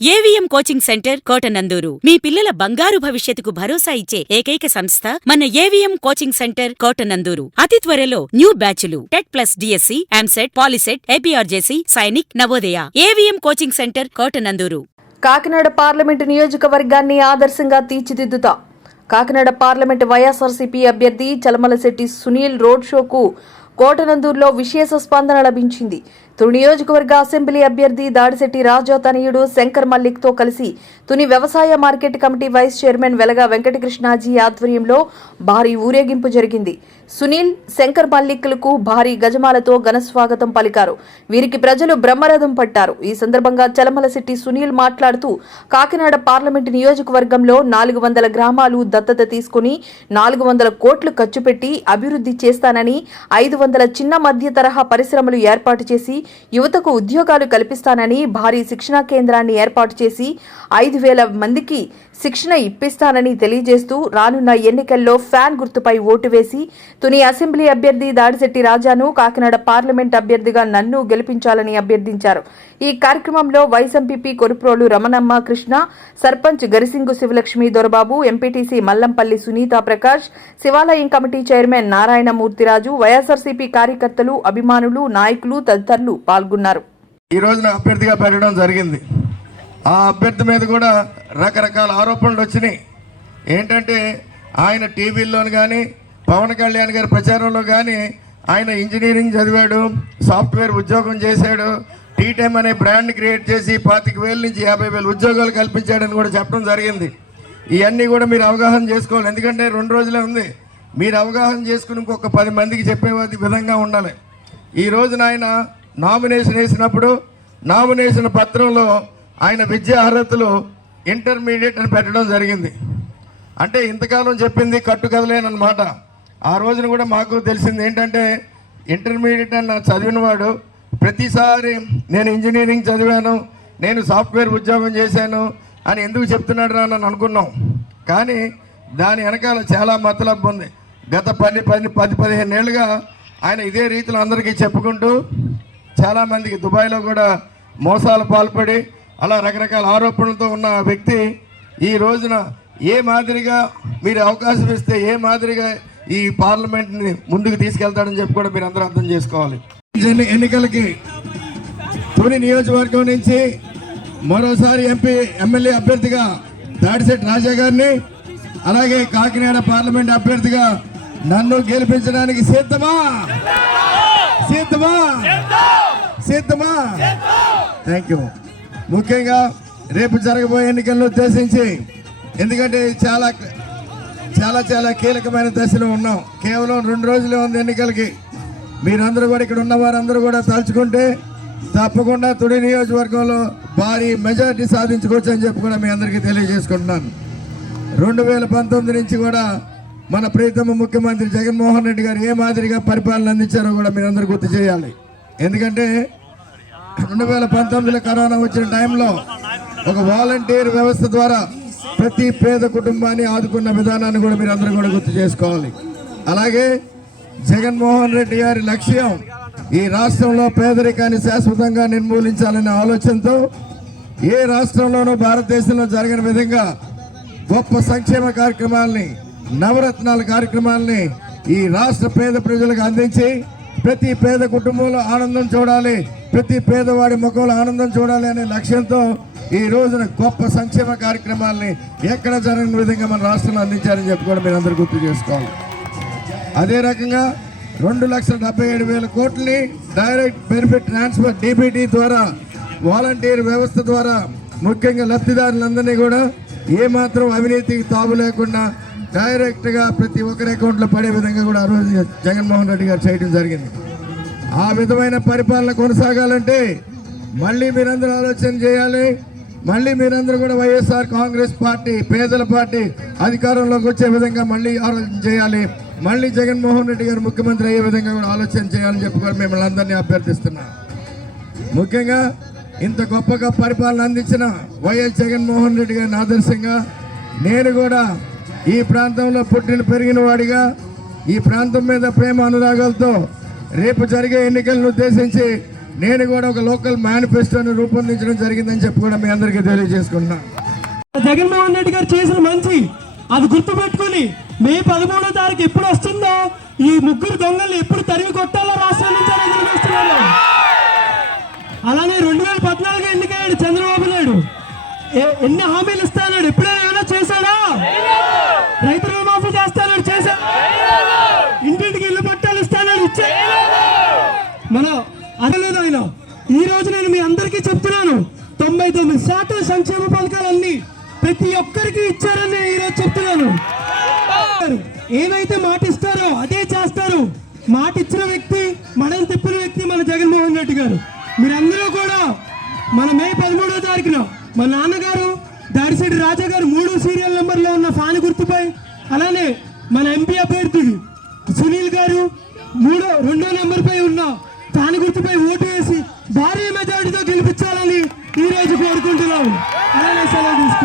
AVM coaching centre Kotananduru. మీ పిల్లల బంగారు భవిష్యత్తుకు భరోసా ఇచ్చే ఏకైక సంస్థ మన ఏవిఎం కోచింగ్ సెంటర్ కోటనందూరు. అతి త్వరలో న్యూ బ్యాచ్లు TET plus DSC EAMCET POLYCET APRJC Sainik Navodaya. AVM coaching centre Kotanandur. Kakinada parliament నియోజకవర్గాన్ని ఆదర్శంగా తీర్చిదిద్దుతా. కాకినాడ పార్లమెంటు వైఎస్ఆర్సీపీ అభ్యర్థి చలమలశెట్టి సునీల్ రోడ్ షోకు కోటనందూరులో విశేష స్పందన లభించింది. తుని నియోజకవర్గ అసెంబ్లీ అభ్యర్థి దాడిశెట్టి రాజా తనయుడు శంకర్ మల్లిక్తో కలిసి తుని వ్యవసాయ market committee vice chairman Velaga Venkatakrishnaji ఆధ్వర్యంలో భారీ ఊరేగింపు జరిగింది. సునీల్ శంకర్ మల్లిక్లకు భారీ గజమాలతో ఘన స్వాగతం పలికారు. వీరికి ప్రజలు బ్రహ్మరథం పట్టారు. ఈ సందర్భంగా చలమలశెట్టి సునీల్ మాట్లాడుతూ కాకినాడ పార్లమెంటు నియోజకవర్గంలో నాలుగు వందల గ్రామాలు దత్తత తీసుకుని నాలుగు వందల కోట్లు ఖర్చు పెట్టి అభివృద్ధి చేస్తానని ఐదు వందల చిన్న మధ్య తరహా పరిశ్రమలు ఏర్పాటు చేసి యువతకు ఉద్యోగాలు కల్పిస్తానని భారీ శిక్షణా కేంద్రాన్ని ఏర్పాటు చేసి ఐదు వేల మందికి శిక్షణ ఇప్పిస్తానని తెలియజేస్తూ రానున్న ఎన్నికల్లో ఫ్యాన్ గుర్తుపై ఓటు వేసి తుని అసెంబ్లీ అభ్యర్థి దాడిశెట్టి రాజాను కాకినాడ పార్లమెంట్ అభ్యర్థిగా నన్ను గెలిపించాలని అభ్యర్థించారు. ఈ కార్యక్రమంలో vice MPP Koruprolu Ramanamma Krishna sarpanch Garisingu Sivalakshmi Dorababu MPTC Mallampalli Sunitha Prakash Shivalayam committee chairman నారాయణమూర్తిరాజు YSRCP కార్యకర్తలు అభిమానులు నాయకులు తదితరులు పాల్గొన్నారు. ఈ రోజున అభ్యర్థిగా పెట్టడం జరిగింది. ఆ అభ్యర్థి మీద కూడా రకరకాల ఆరోపణలు వచ్చినాయి. ఏంటంటే ఆయన టీవీల్లోని కానీ పవన్ కళ్యాణ్ గారి ప్రచారంలో కానీ ఆయన ఇంజనీరింగ్ చదివాడు సాఫ్ట్వేర్ ఉద్యోగం చేశాడు టీటెమ్ అనే బ్రాండ్ క్రియేట్ చేసి పాతిక వేల నుంచి యాభై వేల ఉద్యోగాలు కల్పించాడని కూడా చెప్పడం జరిగింది. ఇవన్నీ కూడా మీరు అవగాహన చేసుకోవాలి. ఎందుకంటే రెండు రోజులే ఉంది. మీరు అవగాహన చేసుకుని ఇంకొక పది మందికి చెప్పే విధంగా ఉండాలి. ఈ రోజున ఆయన నామినేషన్ వేసినప్పుడు నామినేషన్ పత్రంలో ఆయన విద్యా అర్హతలు ఇంటర్మీడియట్ అని పెట్టడం జరిగింది. అంటే ఇంతకాలం చెప్పింది కట్టుకదలేనమాట ఆ రోజున కూడా మాకు తెలిసింది ఏంటంటే ఇంటర్మీడియట్ అన్న చదివినవాడు ప్రతిసారి నేను ఇంజనీరింగ్ చదివాను నేను సాఫ్ట్వేర్ ఉద్యోగం చేశాను అని ఎందుకు చెప్తున్నాడు రా అని అనుకున్నాం. కానీ దాని వెనకాల చాలా మతలబ్బు ఉంది. గత పది పది పది పదిహేను ఏళ్ళుగా ఆయన ఇదే రీతిలో అందరికీ చెప్పుకుంటూ చాలామందికి దుబాయ్లో కూడా మోసాలు పాల్పడి అలా రకరకాల ఆరోపణలతో ఉన్న వ్యక్తి ఈ రోజున ఏ మాదిరిగా మీరు అవకాశం ఇస్తే ఏ మాదిరిగా ఈ పార్లమెంట్ని ముందుకు తీసుకెళ్తాడని చెప్పి కూడా మీరు అందరూ అర్థం చేసుకోవాలి. ఎన్నికలకి తుని నియోజకవర్గం నుంచి మరోసారి ఎంపీ ఎమ్మెల్యే అభ్యర్థిగా దాడిశెట్టి రాజా గారిని అలాగే కాకినాడ పార్లమెంట్ అభ్యర్థిగా నన్ను గెలిపించడానికి సిద్ధమా? సిద్ధమా? సిద్ధమా థ్యాంక్ యూ ముఖ్యంగా రేపు జరగబోయే ఎన్నికలను ఉద్దేశించి ఎందుకంటే చాలా చాలా చాలా కీలకమైన దశలో ఉన్నాం. కేవలం రెండు రోజులే ఉంది ఎన్నికలకి. మీరందరూ కూడా ఇక్కడ ఉన్న వారందరూ కూడా తలుచుకుంటే తప్పకుండా తుడి నియోజకవర్గంలో భారీ మెజారిటీ సాధించుకోవచ్చు అని చెప్పి కూడా మీ అందరికీ తెలియజేసుకుంటున్నాను. రెండు వేల పంతొమ్మిది నుంచి కూడా మన ప్రీతమ ముఖ్యమంత్రి జగన్మోహన్ రెడ్డి గారు ఏ మాదిరిగా పరిపాలన అందించారో కూడా మీరందరూ గుర్తు చేయాలి. ఎందుకంటే రెండు వేల పంతొమ్మిదిలో కరోనా వచ్చిన టైంలో ఒక వాలంటీర్ వ్యవస్థ ద్వారా ప్రతి పేద కుటుంబాన్ని ఆదుకున్న విధానాన్ని కూడా మీరు అందరూ కూడా గుర్తు చేసుకోవాలి. అలాగే జగన్మోహన్ రెడ్డి గారి లక్ష్యం ఈ రాష్ట్రంలో పేదరికాన్ని శాశ్వతంగా నిర్మూలించాలనే ఆలోచనతో ఏ రాష్ట్రంలోనూ భారతదేశంలో జరిగిన విధంగా గొప్ప సంక్షేమ కార్యక్రమాల్ని నవరత్నాల కార్యక్రమాల్ని ఈ రాష్ట్ర పేద ప్రజలకు అందించి ప్రతి పేద కుటుంబంలో ఆనందం చూడాలి ప్రతి పేదవాడి ముఖంలో ఆనందం చూడాలి అనే లక్ష్యంతో ఈ రోజున గొప్ప సంక్షేమ కార్యక్రమాల్ని ఎక్కడ జరగని విధంగా మన రాష్ట్రంలో అందించారని చెప్పి కూడా మీరు అందరూ గుర్తు చేసుకోవాలి. అదే రకంగా రెండు లక్షల డెబ్బై ఏడు వేల కోట్లని డైరెక్ట్ బెనిఫిట్ ట్రాన్స్ఫర్ డీబీటీ ద్వారా వాలంటీర్ వ్యవస్థ ద్వారా ముఖ్యంగా లబ్ధిదారులందరినీ కూడా ఏమాత్రం అవినీతికి తావు లేకుండా డైరెక్ట్గా ప్రతి ఒక్కరి అకౌంట్లో పడే విధంగా కూడా ఆ రోజు జగన్మోహన్ రెడ్డి గారు చేయడం జరిగింది. ఆ విధమైన పరిపాలన కొనసాగాలంటే మళ్ళీ మీరందరూ ఆలోచన చేయాలి. మళ్ళీ మీరందరూ కూడా వైఎస్ఆర్ కాంగ్రెస్ పార్టీ పేదల పార్టీ అధికారంలోకి వచ్చే విధంగా మళ్ళీ ఆలోచన చేయాలి. మళ్ళీ జగన్మోహన్ రెడ్డి గారు ముఖ్యమంత్రి అయ్యే విధంగా కూడా ఆలోచన చేయాలని చెప్పి కూడా మిమ్మల్ని అందరినీ అభ్యర్థిస్తున్నాం. ముఖ్యంగా ఇంత గొప్పగా పరిపాలన అందించిన వైఎస్ జగన్మోహన్ రెడ్డి గారిని ఆదర్శంగా నేను కూడా ఈ ప్రాంతంలో పుట్టిన పెరిగిన వాడిగా ఈ ప్రాంతం మీద ప్రేమ అనురాగాలతో రేపు జరిగే ఎన్నికలను ఉద్దేశించి నేను కూడా ఒక లోకల్ మేనిఫెస్టోని రూపొందించడం జరిగిందని చెప్పి కూడా మీ అందరికీ తెలియజేసుకుంటున్నాను జగన్మోహన్ రెడ్డి గారు చేసిన మంచి అది గుర్తుపెట్టుకుని మే పదమూడో తారీఖు ఎప్పుడు వస్తుందో ఈ ముగ్గురు దొంగలు ఎప్పుడు తరిమి కొట్టాలో రాష్ట్రం నుంచి అలానే రెండు వేల పద్నాలుగు ఎన్నికయ్యాడు చంద్రబాబు నాయుడు. ఎన్ని హామీలు ఇస్తాడు? ఎప్పుడైనా ఏమైనా చేశాడా? అడలేదు ఆయన ఈ రోజు నేను మీ అందరికీ చెప్తున్నాను. తొంభై తొమ్మిది శాతం సంక్షేమ పథకాలన్నీ ప్రతి ఒక్కరికి ఇచ్చారని నేను ఈరోజు చెప్తున్నాను. ఏదైతే మాట ఇస్తారో అదే చేస్తారు. మాట ఇచ్చిన వ్యక్తి మనం తిప్పిన వ్యక్తి మన జగన్మోహన్ రెడ్డి గారు. మీరందరూ కూడా మన మే పదమూడో తారీఖున మా నాన్నగారు దాడిశెట్టి రాజా గారు మూడు సీరియల్ నెంబర్లో ఉన్న ఫ్యాన్ గుర్తుపై అలానే మన ఎంపీ అభ్యర్థి సునీల్ గారు మూడో రెండో నెంబర్ పై ఉన్న ఫ్యాన్ గుర్తుపై ఓటు వేసి